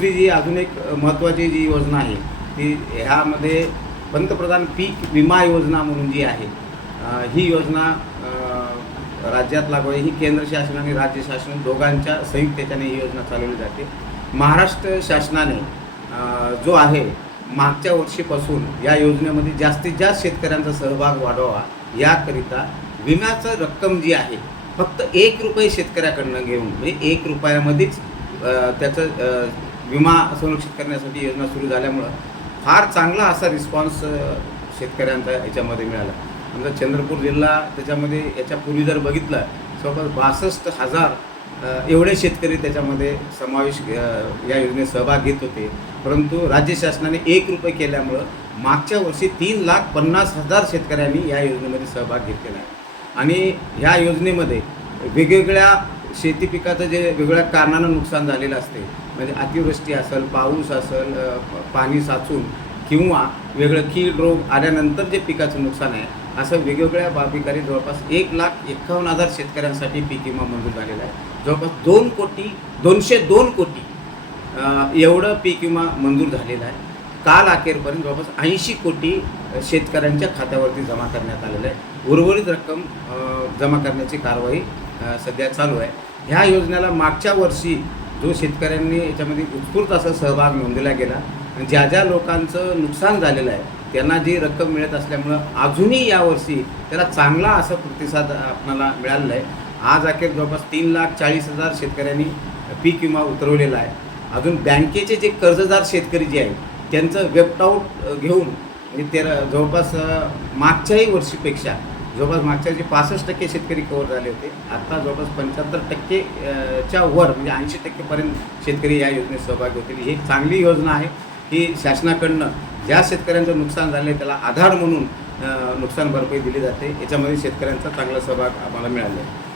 दुसरी जी अजून एक महत्त्वाची जी योजना आहे ती ह्यामध्ये पंतप्रधान पीक विमा योजना म्हणून जी आहे ही योजना राज्यात लागू आहे. ही केंद्र शासन आणि राज्य शासन दोघांच्या संयुक्त त्याच्याने ही योजना चालवली जाते. महाराष्ट्र शासनाने जो आहे मागच्या वर्षीपासून या योजनेमध्ये जास्तीत जास्त शेतकऱ्यांचा सहभाग वाढवावा. याकरिता विम्याचं रक्कम जी आहे फक्त एक रुपये शेतकऱ्याकडनं घेऊन म्हणजे एक रुपयामध्येच त्याचं विमा संरक्षित करण्यासाठी योजना सुरू झाल्यामुळं फार चांगला असा रिस्पॉन्स शेतकऱ्यांचा याच्यामध्ये मिळाला. आमचा चंद्रपूर जिल्हा त्याच्यामध्ये याच्यापूर्वी जर बघितलं जवळपास बासष्ट हजार एवढे शेतकरी त्याच्यामध्ये समावेश या योजनेत सहभाग घेत होते. परंतु राज्य शासनाने एक रुपये केल्यामुळं मागच्या वर्षी तीन लाख पन्नास हजार शेतकऱ्यांनी या योजनेमध्ये सहभाग घेतलेला आहे. आणि ह्या योजनेमध्ये वेगवेगळ्या शेती पिकाचं जे वेगवेगळ्या कारणानं नुकसान झालेलं असते म्हणजे अतिवृष्टी असेल पाऊस असेल पाणी साचून किंवा वेगळं कीड रोग आल्यानंतर जे पिकाचं नुकसान आहे असं वेगवेगळ्या बाबीकारी जवळपास एक लाख एकावन्न हजार शेतकऱ्यांसाठी पीक विमा मंजूर झालेला आहे. जवळपास दोन कोटी दोनशे दोन कोटी एवढं पीक विमा मंजूर झालेला आहे. काल अखेरपर्यंत जवळपास ऐंशी कोटी शेतकऱ्यांच्या खात्यावरती जमा करण्यात आलेलं आहे. उर्वरित रक्कम जमा करण्याची कारवाई सध्या चालू आहे. ह्या योजनेला मागच्या वर्षी जो शेतकऱ्यांनी याच्यामध्ये उत्स्फूर्त असा सहभाग नोंदला गेला आणि ज्या ज्या लोकांचं नुकसान झालेलं आहे त्यांना जी रक्कम मिळत असल्यामुळं अजूनही यावर्षी त्याला चांगला असा प्रतिसाद आपणाला मिळालेला आहे. आज अखेर जवळपास तीन लाख चाळीस हजार शेतकऱ्यांनी पीक विमा उतरवलेला आहे. अजून बँकेचे जे कर्जदार शेतकरी जे आहेत त्यांचं वेबटाऊट घेऊन म्हणजे तेरा जवळपास मागच्याही वर्षीपेक्षा जवळपास मागच्या जे पासष्ट टक्के शेतकरी कवर झाले होते. आता जवळपास पंच्याहत्तर टक्के च्या वर म्हणजे ऐंशी टक्केपर्यंत शेतकरी या योजनेत सहभागी होतील. ही एक चांगली योजना आहे ही शासनाकडनं ज्या शेतकऱ्यांचं नुकसान झालं आहे त्याला आधार म्हणून नुकसान भरपाई दिली जाते. याच्यामध्ये शेतकऱ्यांचा चांगला सहभाग आम्हाला मिळाला आहे.